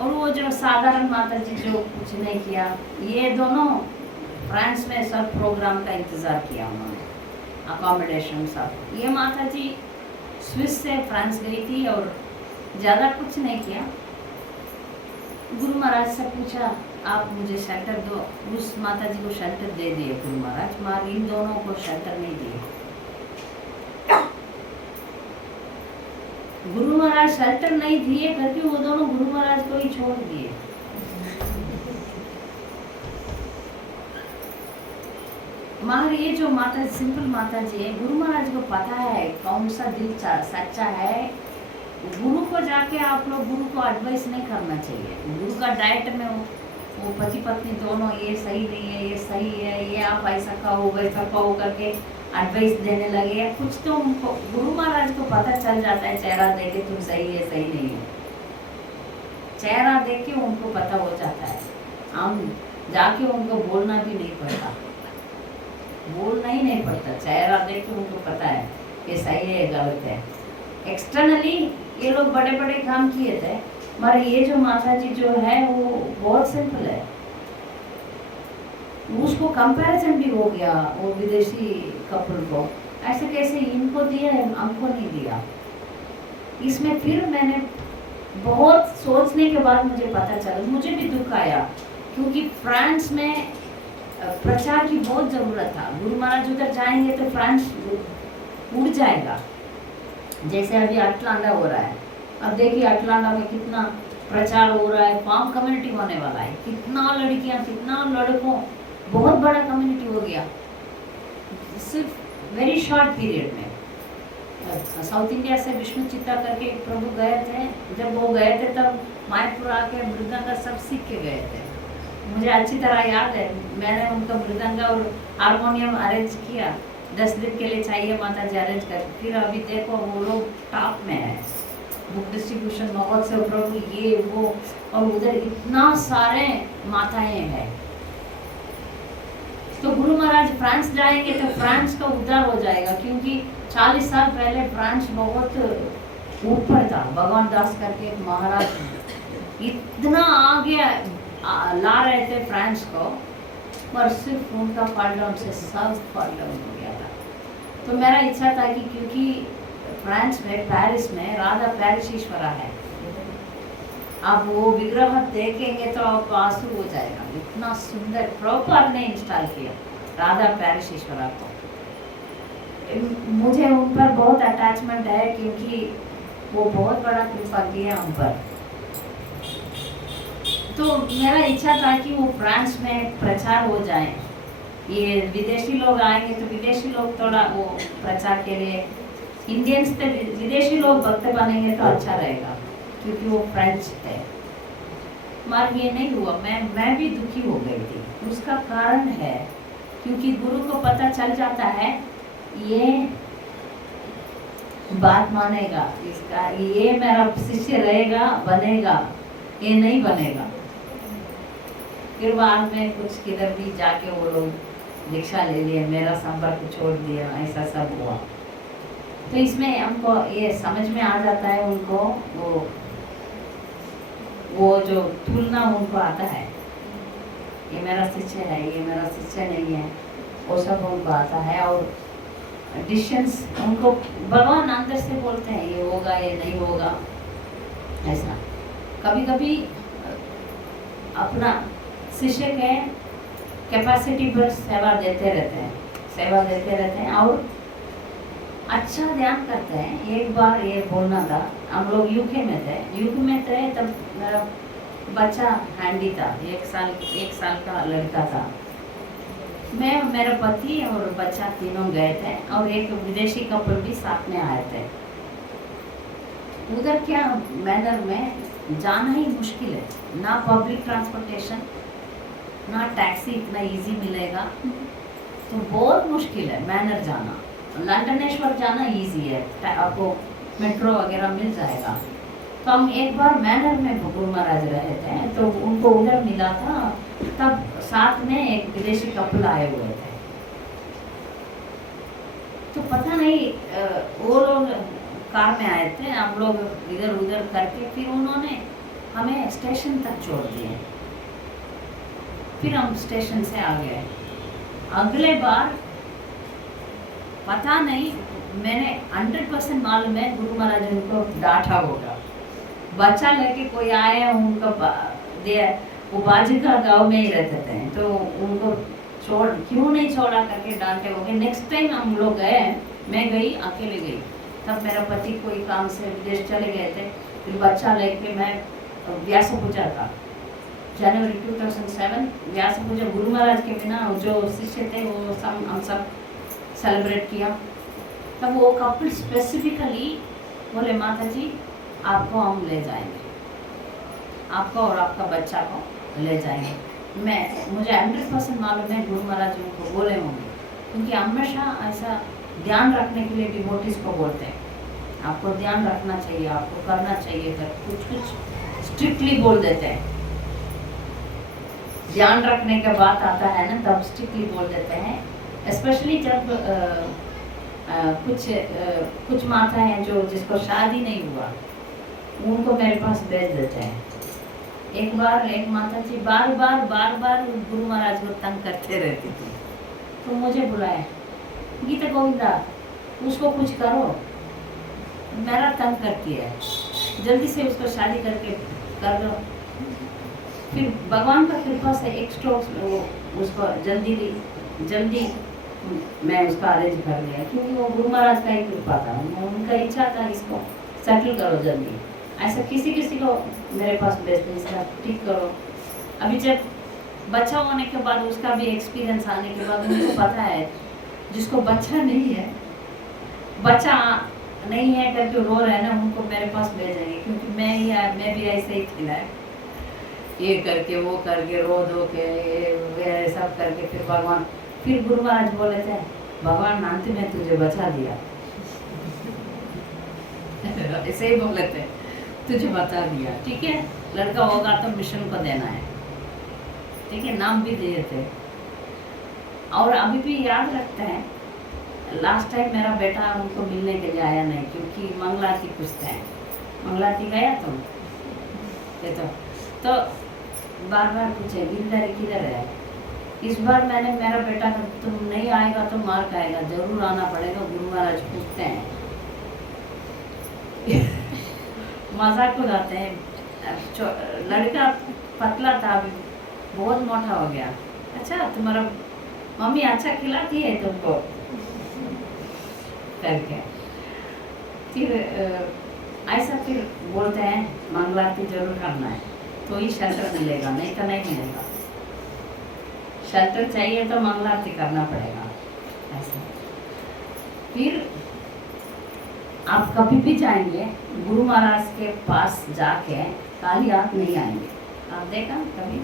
और वो जो साधारण माता जी जो कुछ नहीं किया, ये दोनों फ्रांस में सब प्रोग्राम का इंतज़ार किया उन्होंने, अकोमोडेशन सब। ये माता जी स्विस से फ्रांस गई थी और ज़्यादा कुछ नहीं किया। गुरु महाराज से पूछा आप मुझे शेल्टर दो, उस माता जी को शेल्टर दे दिए गुरु महाराज, मगर इन दोनों को शेल्टर नहीं दिए। गुरु महाराज शेल्टर नहीं दिए करके वो दोनों गुरु महाराज को ही छोड़ दिए। मगर ये जो माता सिंपल माता जी है, गुरु महाराज को पता है कौन सा दिल सच्चा है। गुरु को जाके आप लोग गुरु को एडवाइस नहीं करना चाहिए। गुरु का डाइट में वो पति पत्नी दोनों ये सही नहीं है, ये सही है, ये आप ऐसा खाओ वैसा खाओ करके एडवाइस देने लगे या कुछ, तो उनको गुरु महाराज को पता चल जाता है, चेहरा देख के तुम सही है सही नहीं है, चेहरा देख के उनको पता हो जाता है। हम जाके उनको बोलना भी नहीं पड़ता, बोलना ही नहीं पड़ता, चेहरा देख के उनको पता है ये सही है गलत है। एक्सटर्नली ये लोग बड़े बड़े काम किए थे, मगर ये जो माता जी जो है वो बहुत सिंपल है। उसको कंपैरिजन भी हो गया वो विदेशी कपल को, ऐसे कैसे इनको दिया हमको नहीं दिया। इसमें फिर मैंने बहुत सोचने के बाद मुझे पता चला, मुझे भी दुख आया, क्योंकि फ्रांस में प्रचार की बहुत ज़रूरत था। गुरु महाराज उधर जाएंगे तो फ्रांस उड़ जाएगा, जैसे अभी अटलांटा हो रहा है। अब देखिए अटलांटा में कितना प्रचार हो रहा है, फार्म कम्युनिटी होने वाला है, कितना लड़कियां कितना लड़कों, बहुत बड़ा कम्युनिटी हो गया सिर्फ वेरी शॉर्ट पीरियड में। साउथ इंडिया से विष्णु चित्रा करके एक प्रभु गए थे, जब वो गए थे तब मायपुर आके मृदंगा सब सीख के गए थे। मुझे अच्छी तरह याद है, मैंने उनका मृदंगा और हारमोनियम अरेंज किया, 10 दिन के लिए चाहिए माता जी अरेंज कर। फिर अभी देखो वो लोग टॉप में है, बुक डिस्ट्रीब्यूशन महोत्सव प्रभु ये वो, और उधर इतना सारे माताएं हैं। तो गुरु महाराज फ्रांस जाएंगे तो फ्रांस का उद्धार हो जाएगा, क्योंकि 40 साल पहले फ्रांस बहुत ऊपर था। भगवान दास करके एक महाराज इतना आगे ला रहे थे फ्रांस को, पर सिर्फ उनका फॉल डाउन से सब फॉल डाउन हो गया था। तो मेरा इच्छा था कि क्योंकि फ्रांस में पेरिस में राधा पैरिशीश्वरा है, आप वो विग्रह देखेंगे तो आप आंसू हो जाएगा, इतना सुंदर प्रॉपर ने इंस्टॉल किया राधा पैरिशीश्वरा को। मुझे उन पर बहुत अटैचमेंट है, क्योंकि वो बहुत बड़ा कृपा किया हम पर। तो मेरा इच्छा था कि वो फ्रांस में प्रचार हो जाए, ये विदेशी लोग आएंगे तो विदेशी लोग थोड़ा वो प्रचार के लिए, इंडियंस से विदेशी लोग भक्त बनेंगे तो अच्छा रहेगा, क्योंकि वो फ्रेंच है। मगर ये नहीं हुआ, मैं भी दुखी हो गई थी। उसका कारण है क्योंकि गुरु को पता चल जाता है ये बात मानेगा, इसका ये मेरा शिष्य रहेगा बनेगा, ये नहीं बनेगा। फिर बाद में कुछ किधर भी जाके वो लोग दीक्षा ले लिए, मेरा संपर्क छोड़ दिया, ऐसा सब हुआ। तो इसमें हमको ये समझ में आ जाता है उनको, वो जो तुलना उनको आता है, ये मेरा शिष्य है, ये मेरा शिष्य नहीं है, वो सब उनको आता है। और डिसीशंस उनको भगवान अंदर से बोलते हैं ये होगा ये नहीं होगा। ऐसा कभी कभी अपना शिष्य के कैपेसिटी पर सेवा देते रहते हैं और अच्छा ध्यान करते हैं। एक बार ये बोलना था, हम लोग यूके में थे तब मेरा बच्चा हैंडी था, एक साल का लड़का था। मैं मेरा पति और बच्चा तीनों गए थे और एक विदेशी कपल भी साथ में आए थे। उधर क्या मैनर में जाना ही मुश्किल है, ना पब्लिक ट्रांसपोर्टेशन ना टैक्सी इतना इजी मिलेगा, तो बहुत मुश्किल है मैनर जाना। लंदनेश्वर जाना इजी है, आपको मेट्रो वगैरह मिल जाएगा। तो हम एक बार मैनर में गुरु महाराज रहे थे, तो उनको उधर मिला था, तब साथ में एक विदेशी कपल आए हुए थे। तो पता नहीं वो लोग कार में आए थे, हम लोग इधर उधर करके फिर उन्होंने हमें स्टेशन तक छोड़ दिए। फिर हम स्टेशन से आ गए। अगले बार पता नहीं, मैंने 100% मालूम है गुरु महाराज उनको डांटा होगा। बच्चा लेके कोई आए, उनका वो बाजू का गाँव में ही रहते थे, तो उनको क्यों नहीं छोड़ा करके डांटे होंगे। नेक्स्ट टाइम हम लोग गए, मैं गई, अकेले गई, तब मेरा पति कोई काम से विदेश चले गए थे। फिर बच्चा लेके मैं व्यास पूजा था, जनवरी 2007 व्यास पूजा गुरु महाराज के बिना जो शिष्य थे वो हम सब सेलिब्रेट किया। तब वो कपल स्पेसिफिकली बोले माता जी आपको हम ले जाएंगे, आपको और आपका बच्चा को ले जाएंगे। मुझे 100% मालूम है गुरु महाराज उनको बोले होंगे, क्योंकि हमेशा ऐसा ध्यान रखने के लिए डिवोटीज को बोलते हैं, आपको ध्यान रखना चाहिए, आपको करना चाहिए। तब कुछ स्ट्रिक्टली बोल देते हैं, ध्यान रखने के बात आता है ना, तब स्ट्रिक्टली बोल देते हैं। स्पेशली जब कुछ माता हैं जो जिसको शादी नहीं हुआ, उनको मेरे पास भेज देते हैं। एक बार एक माता जी बार बार गुरु महाराज को तंग करते रहती थी, तो मुझे बुलाया, गीता गोविंदा उसको कुछ करो, मेरा तंग करती है, जल्दी से उसको शादी करके कर लो। फिर भगवान का कृपा से एक स्ट्रोक उसको जल्दी मैं उसका अरेंज कर लिया, क्योंकि वो गुरु महाराज का ही कृपा था, उनका इच्छा था इसको सेटल करो जल्दी। ऐसा किसी को मेरे पास भेजते इसका ठीक करो। अभी जब बच्चा होने के बाद, उसका भी एक्सपीरियंस आने के बाद उनको पता है जिसको बच्चा नहीं है करके रो रहे हैं ना, उनको मेरे पास भेजेंगे, क्योंकि मैं भी ऐसे ही खिलाए, ये करके वो करके रो धो के ये सब करके फिर गुरु महाराज बोले थे भगवान अंत में तुझे बचा दिया ऐसे ही बोले थे, तुझे बता दिया, ठीक है, लड़का होगा तो मिशन को देना है, ठीक है, नाम भी दिए थे। और अभी भी याद रखते हैं, लास्ट टाइम मेरा बेटा उनको मिलने के लिए आया नहीं, क्योंकि मंगलाती पूछते हैं, मंगलाती गया तुम ये तो बार पूछे गिरधारी किधर है। इस बार मैंने मेरा बेटा का तुम नहीं आएगा तो मार खाएगा, जरूर आना पड़ेगा, गुरु महाराज पूछते हैं मजाक उड़ाते हैं। लड़का पतला था, अभी बहुत मोटा हो गया। अच्छा तुम्हारा मम्मी अच्छा खिलाती है तुमको करके, फिर ऐसा फिर बोलते हैं मंगलारती जरूर करना है तो ही शेल्टर मिलेगा, नहीं तो नहीं मिलेगा। शेल्टर चाहिए तो मंगलारती करना पड़ेगा ऐसा। फिर आप कभी भी जाएंगे गुरु महाराज के पास जाके खाली हाथ नहीं आएंगे, आप देखा कभी?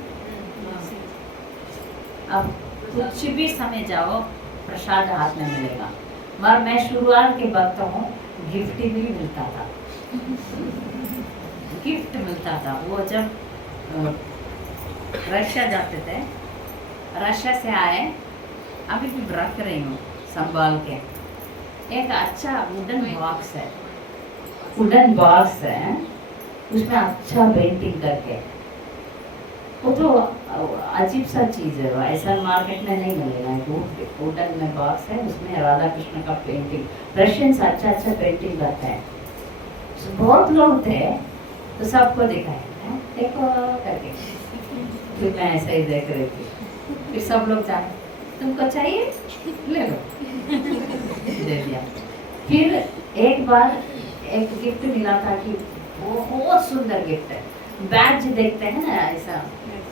अब कुछ भी समय जाओ प्रसाद हाथ में मिलेगा। मगर मैं शुरुआत के वक्त हूँ, गिफ्ट भी मिलता था गिफ्ट मिलता था। वो जब रशिया जाते थे, रशिया से आए, अभी भी रख रही हूँ संभाल के, एक अच्छा वुडन बॉक्स है, वुडन बॉक्स है, उसमें अच्छा पेंटिंग करके, वो तो अजीब सा चीज़ है, वो ऐसा मार्केट में नहीं मिलेगा। वुडन में बॉक्स है, उसमें राधा कृष्ण का पेंटिंग, रशियंस अच्छा अच्छा पेंटिंग करते हैं। बहुत लोग थे तो सबको दिखाया, देखो करके, फिर मैं ऐसा ही देख रही थी, फिर सब लोग चाहे तुमको चाहिए ले लो, दे दिया। फिर एक बार एक गिफ्ट मिला था कि वो बहुत सुंदर गिफ्ट है, बैज देखते हैं ना, ऐसा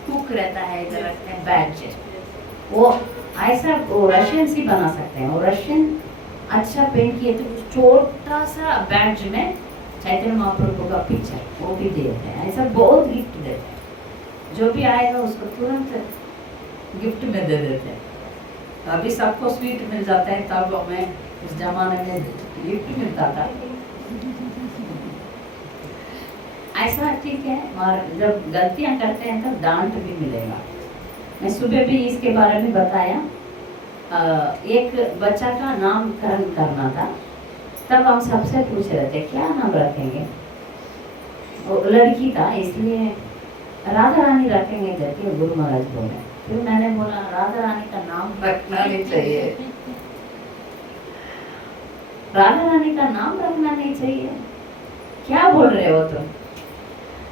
हुक रहता है, इधर रखते हैं बैज, वो ऐसा वो रशियन ही बना सकते हैं। वो रशियन अच्छा पेंट किए, तो छोटा सा बैज में चैतन्य महाप्रभु का पिक्चर वो भी देते हैं। ऐसा बहुत गिफ्ट देते हैं, जो भी आएगा उसको तुरंत गिफ्ट में दे देते हैं। अभी सबको स्वीट मिल जाता है, तब हमें उस जमाने में गिफ्ट मिलता था। ऐसा ठीक है, और जब गलतियां करते हैं तब डांट भी मिलेगा। मैं सुबह भी इसके बारे में बताया, एक बच्चा का नामकरण करना था, तब हम सबसे पूछ रहे थे क्या नाम रखेंगे। वो लड़की था, इसलिए राधा रानी रखेंगे करके गुरु महाराज बोले। फिर मैंने बोला राधा रानी का नाम रखना नहीं चाहिए, राधा रानी का नाम रखना नहीं चाहिए, क्या बोल रहे हो तुम?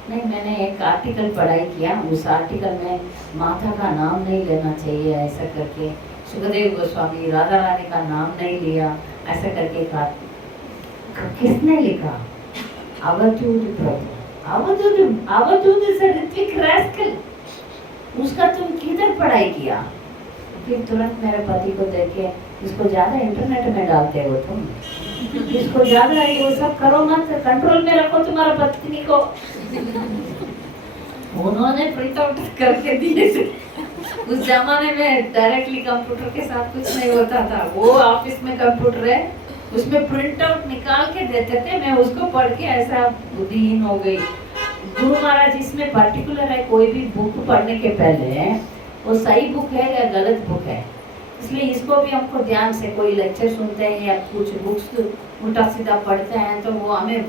नहीं, मैंने एक आर्टिकल पढ़ाई किया, उस आर्टिकल में माता का नाम नहीं लेना चाहिए ऐसा करके, सुखदेव गोस्वामी राधा रानी का नाम नहीं लिया ऐसा करके कहा। किसने लिखा? अवधूत प्रभु, अवधूत से ऋत्विक रैस्कल, उसका तुम किधर पढ़ाई किया? फिर तुरंत मेरे पति को देखे, इसको ज्यादा इंटरनेट में डालते हो तुम, इसको ज्यादा वो सब करो मत, कंट्रोल में रखो तुम्हारा पत्नी को। उन्होंने प्रिंट आउट करके दिए थे। उस जमाने में डायरेक्टली कंप्यूटर के साथ कुछ नहीं होता था, वो ऑफिस में कंप्यूटर है, उसमें प्रिंट आउट निकाल के देते थे। मैं उसको पढ़ के ऐसा बुद्धिहीन हो गई। गुरु महाराज इसमें पर्टिकुलर है, कोई भी बुक पढ़ने के पहले वो सही बुक है या गलत बुक है, इसलिए इसको भी हमको ध्यान से, कोई लेक्चर सुनते हैं या कुछ बुक्स उल्टा सीधा पढ़ते हैं तो वो हमें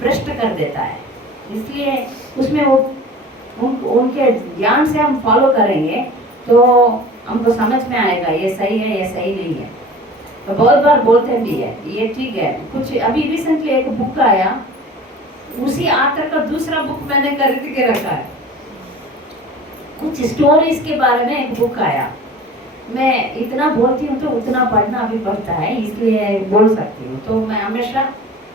भ्रष्ट कर देता है। इसलिए उसमें वो उनके ज्ञान से हम फॉलो करेंगे तो हमको समझ में आएगा ये सही है ये सही नहीं है। तो बहुत बार बोलते भी है ये ठीक है। कुछ अभी रिसेंटली एक बुक आया, उसी आकर का दूसरा बुक मैंने खरीद के रखा है। कुछ स्टोरीज के बारे में एक बुक आया, मैं इतना बोलती हूँ तो उतना पढ़ना भी पड़ता है, इसलिए बोल सकती हूँ। तो मैं हमेशा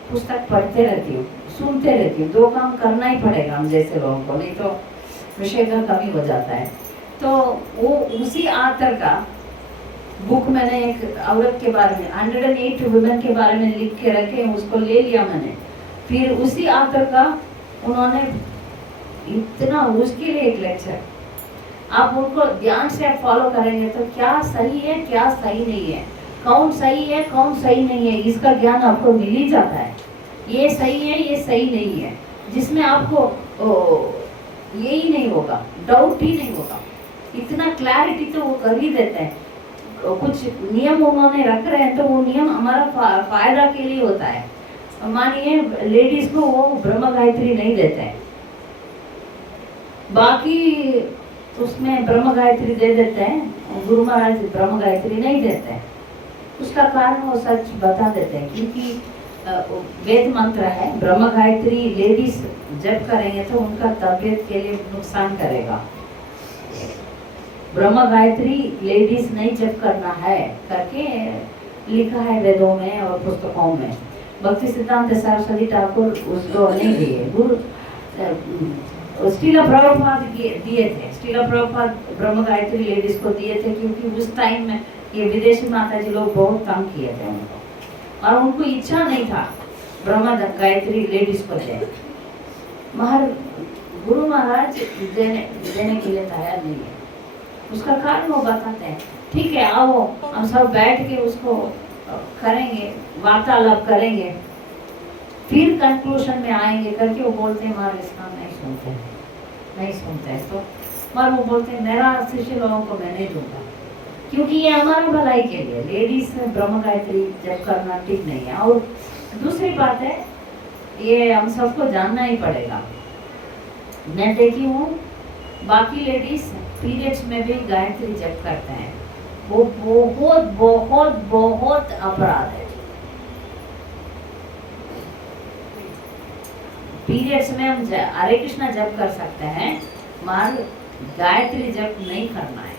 पुस्तक पढ़ते रहती हूँ, सुनते रहती हूँ। दो काम करना ही पड़ेगा हम जैसे लोगों को, नहीं तो विषय का कमी हो जाता है। तो वो उसी आतर का बुक मैंने एक औरत के बारे में 108 वुमेन के बारे में लिख के रखे, उसको ले लिया मैंने। फिर उसी आतर का उन्होंने इतना, उसके लिए एक लेक्चर, आप उनको ध्यान से आप फॉलो करेंगे तो क्या सही है क्या सही नहीं है, कौन सही है कौन सही नहीं है, इसका ज्ञान आपको मिल ही जाता है। ये सही है ये सही नहीं है, जिसमें आपको यही नहीं होगा, डाउट ही नहीं होगा। इतना क्लैरिटी तो वो कर ही देते हैं। कुछ नियम उन्होंने रख रहे हैं तो वो नियम हमारा फायदा के लिए होता है। मानिए लेडीज को वो ब्रह्म गायत्री नहीं देते हैं, बाकी उसमें ब्रह्म गायत्री दे देते हैं, गुरु महाराज ब्रह्म गायत्री नहीं देते हैं। उसका कारण वो सच बता देते हैं, क्योंकि वेद मंत्र है। ब्रह्म गायत्री लेडीज जब करेंगे तो उनका तबियत के लिए नुकसान करेगा। ब्रह्म गायत्री लेडीज नहीं जब करना है करके लिखा है वेदों में और पुस्तकों में। भक्ति सिद्धांत सरस्वती ठाकुर उसको नहीं दिए, गुरु श्रील प्रभुपाद दिए थे। श्रील प्रभुपाद ब्रह्म गायत्री लेडीज को दिए थे, क्योंकि उस टाइम में ये विदेशी माता जी लोग बहुत तंग किए थे उनको, और उनको इच्छा नहीं था ब्रह्म गायत्री लेडीज को दे। गुरु महाराज देने के लिए तैयार नहीं है। उसका कारण वो बताते हैं, ठीक है आओ हम सब बैठ के उसको करेंगे, वार्तालाप करेंगे, फिर कंक्लूजन में आएंगे करके वो बोलते हैं हमारे इस्लाम नहीं सुनते हैं, नहीं सुनते हैं। तो मगर वो बोलते हैं मेरा शिष्य लोगों को मैं नहीं दूंगा, क्योंकि ये हमारा भलाई के लिए, लेडीज ब्रह्म गायत्री जप करना ठीक नहीं है। और दूसरी बात है, ये हम सबको जानना ही पड़ेगा। मैं देखी हूँ बाकी लेडीज पीरियड्स में भी गायत्री जप करते हैं, वो बहुत बहुत बहुत अपराध है। पीरियड्स में हम हरे कृष्णा जप कर सकते हैं, मगर गायत्री जप नहीं करना है।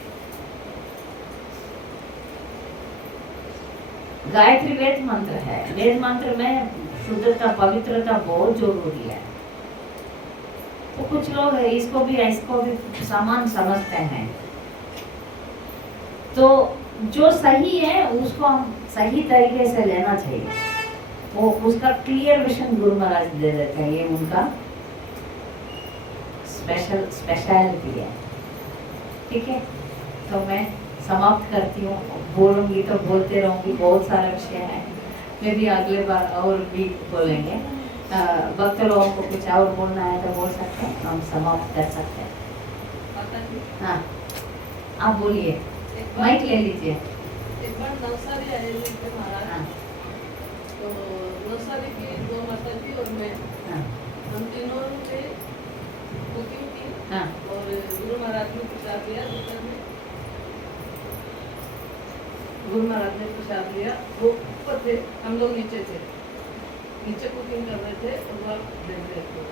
गायत्री वेद मंत्र है, वेद मंत्र में शुद्धता पवित्रता बहुत जरूरी है। तो कुछ लोग इसको भी समान समझते हैं। तो जो सही है उसको हम सही तरीके से लेना चाहिए, वो उसका क्लियर विजन गुरु महाराज दे देते हैं। ये उनका स्पेशलिटी है। ठीक है, तो मैं समाप्त करती हूँ। बोलूँगी तो बोलते रहूँगी, बहुत सारा विषय है, मैं भी अगले बार और भी बोलेंगे। भक्त लोगों को कुछ और बोलना है तो बोल सकते हैं, हम समाप्त कर सकते हैं। हाँ, आप बोलिए, माइक ले लीजिए। एक बार नवसारी आए थे महाराज। हाँ, तो नवसारी की दो माता जी और मैं, हाँ, हम तीनों ने कुकिंग की हाँ, और गुरु महाराज ने प्रसाद लिया। दोपहर में गुरु महाराज ने प्रसाद लिया। वो ऊपर थे, हम लोग नीचे थे, नीचे कुकिंग कर रहे थे और वह देख रहे थे।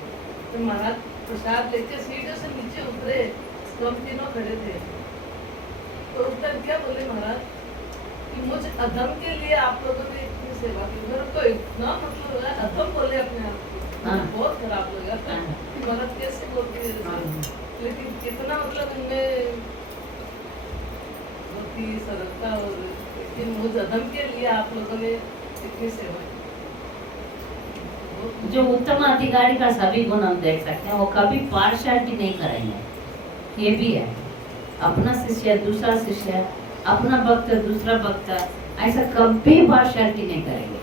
तो महाराज प्रसाद लेके सीढ़ियों से नीचे उतरे, तो हम तीनों खड़े थे। तो उस टाइम क्या बोले महाराज कि मुझ अधम के लिए आप लोगों ने इतनी सेवा की। मेरे को इतना मतलब है, अधम बोले अपने आप को, हाँ। बहुत खराब लगा हाँ। कि महाराज कैसे बोलती है हाँ। ऐसे। लेकिन कितना मतलब उनमें होती सरलता, और लेकिन मुझ अधम के लिए आप लोगों ने इतनी सेवा की। जो उत्तम अधिकारी का सभी गुण हम देख सकते हैं, वो कभी पार्शियलिटी नहीं करेंगे। ये भी है, अपना शिष्य दूसरा शिष्य, अपना भक्त दूसरा भक्त, ऐसा कभी पार्शियलिटी नहीं करेंगे।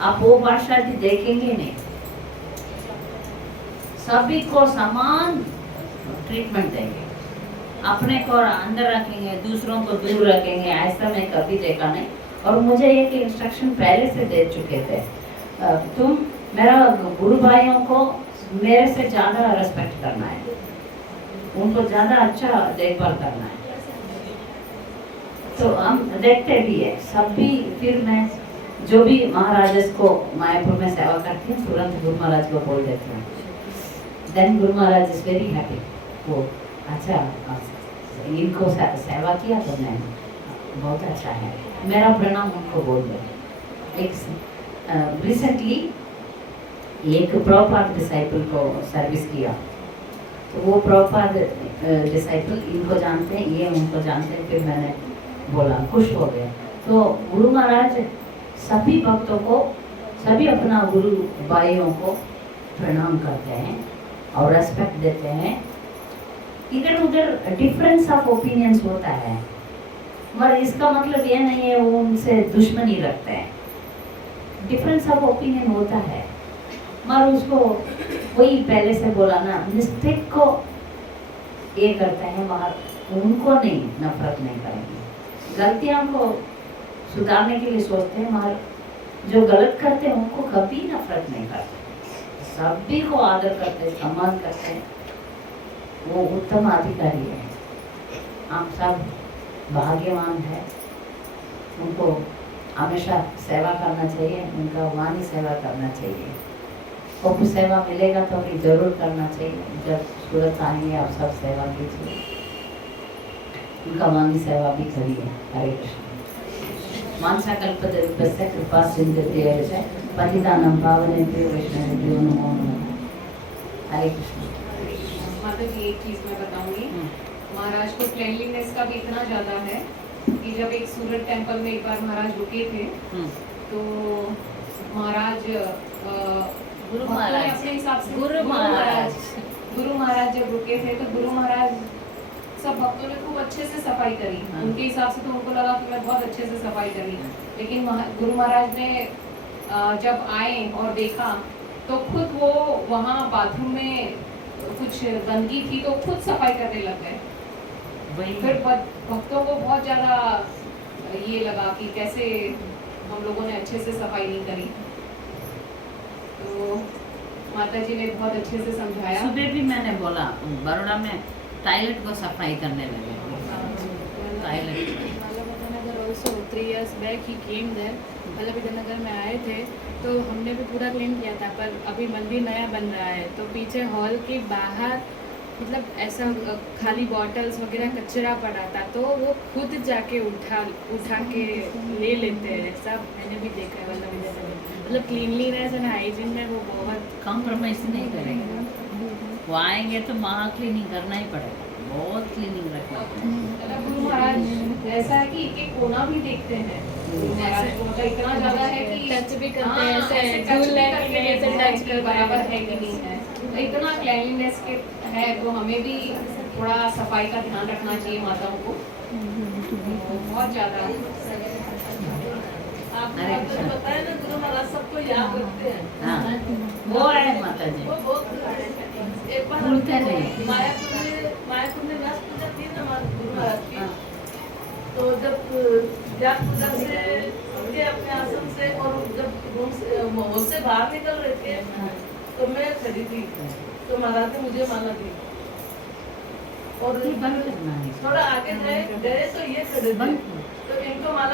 आप वो पार्शियलिटी देखेंगे नहीं, सभी को समान ट्रीटमेंट देंगे। अपने को अंदर रखेंगे, दूसरों को दूर रखेंगे, ऐसा मैं कभी देखा नहीं। और मुझे एक इंस्ट्रक्शन पहले से दे चुके थे, तुम मेरा गुरु भाइयों को मेरे से ज़्यादा रेस्पेक्ट करना है, उनको ज़्यादा अच्छा देखभाल करना है। तो हम देखते भी है सब भी। फिर मैं जो भी महाराज को मायापुर में सेवा करती हूँ, तुरंत गुरु महाराज को बोल देती हूँ। Then Guru Maharaj is very happy. वो अच्छा, इनको सेवा किया तो मैं बहुत अच्छा है, मेरा प्रणाम उनको बोल दो। एक रिसेंटली एक प्रभुपाद डिसाइपल को सर्विस किया, तो वो प्रभुपाद डिसाइपल इनको जानते हैं, ये उनको जानते हैं। फिर मैंने बोला, खुश हो गए। तो गुरु महाराज सभी भक्तों को, सभी अपना गुरु भाइयों को प्रणाम करते हैं और रेस्पेक्ट देते हैं। इधर उधर डिफरेंस ऑफ ओपिनियंस होता है, मगर इसका मतलब ये नहीं है वो उनसे दुश्मनी रखते हैं। डिफरेंस ऑफ ओपिनियन होता है, मगर उसको वही पहले से बोला ना, मिस्टेक को ये करते हैं, मगर उनको नहीं, नफरत नहीं करेंगे। गलतियां को सुधारने के लिए सोचते हैं, मगर जो गलत करते हैं उनको कभी नफरत नहीं करते, सभी को आदर करते, सम्मान करते हैं। वो उत्तम अधिकारी है। आप सब भाग्यवान है, उनको हमेशा सेवा करना चाहिए, उनका वाणी सेवा करना चाहिए। और कुछ सेवा मिलेगा तो भी जरूर करना चाहिए। जब सूरत आएंगे आप सब सेवा कीजिए, उनका वाणी सेवा भी करिए। हरे कृष्ण। मानसा कल्पतरुभ्यश्च कृपा सिन्धुभ्यश्च पतितानां पावनेभ्यो वैष्णवेभ्यो नमो नमः। हरे कृष्ण। माता जी, एक चीज़ मैं बताऊंगी, महाराज को क्लेanलीनेस का भी इतना ज़्यादा है कि जब एक सूरत टेम्पल में एक बार महाराज रुके थे, तो महाराज गुरु महाराज अपने हिसाब से गुरु महाराज जब रुके थे, तो गुरु महाराज सब भक्तों ने खूब अच्छे से सफाई करी। हाँ। उनके हिसाब से तो उनको लगा कि मैं बहुत अच्छे से सफाई करी, लेकिन गुरु महाराज ने जब आए और देखा तो खुद वो वहाँ बाथरूम में कुछ गंदगी थी, तो खुद सफाई करने लग गए। वही फिर भक्तों को बहुत ज़्यादा ये लगा कि कैसे हम लोगों ने अच्छे से सफाई नहीं करी। तो माता जी ने बहुत अच्छे से समझाया। सुबह भी मैंने बोला बड़ोड़ा में टॉयलेट को सफाई करने लगे। Toilet Vidyanagar also 3 years back he came there। मतलब विद्यानगर में आए थे तो हमने भी पूरा क्लीन किया था, पर अभी मंदिर नया बन रहा है तो पीछे हॉल के बाहर मतलब ऐसा खाली बॉटल्स वगैरह कचरा पड़ा था, तो वो खुद जाके उठा के ले लेते हैं। सब मैंने भी देखा है वल्लभ विद्यानगर, मतलब क्लीनलीनेस एंड हाइजीन में वो बहुत कॉम्प्रोमाइज नहीं करेंगे। वो आएंगे तो वहाँ क्लीनिंग करना ही पड़ेगा, बहुत क्लीनिंग रखना पड़ेगा। गुरु महाराज ऐसा है कि एक एक कोना भी देखते हैं। गुरु महाराज को मतलब इतना ज्यादा है कि टच भी करते हैं, हाँ, ऐसे touch धूल भी है करके कि नहीं, ऐसे देखते हैं टच कि करते बराबर हैं। है कि नहीं है। तो इतना क्लीनलीनेस के है तो हमें भी थोड़ा सफाई का ध्यान रखना चाहिए माताओं को। तो बहुत ज्यादा आपने आपको बताया ना गुरु महाराज सबको याद रखते हैं। हाँ वो है माता जी। वो बहुत एक बार भूलते नहीं। मायापुर में व्यास पूजा थी ना गुरु महाराज की। हाँ। तो जब व्यास पूजा से उनके अपने आश्रम से और जब रूम से हॉल से बाहर निकल रहे थे तो मैं खड़ी थी, तो महाराज ने मुझे माला दी और बंद करना है। थोड़ा आगे गए तो ये खड़े थे, बंद तो इनको माला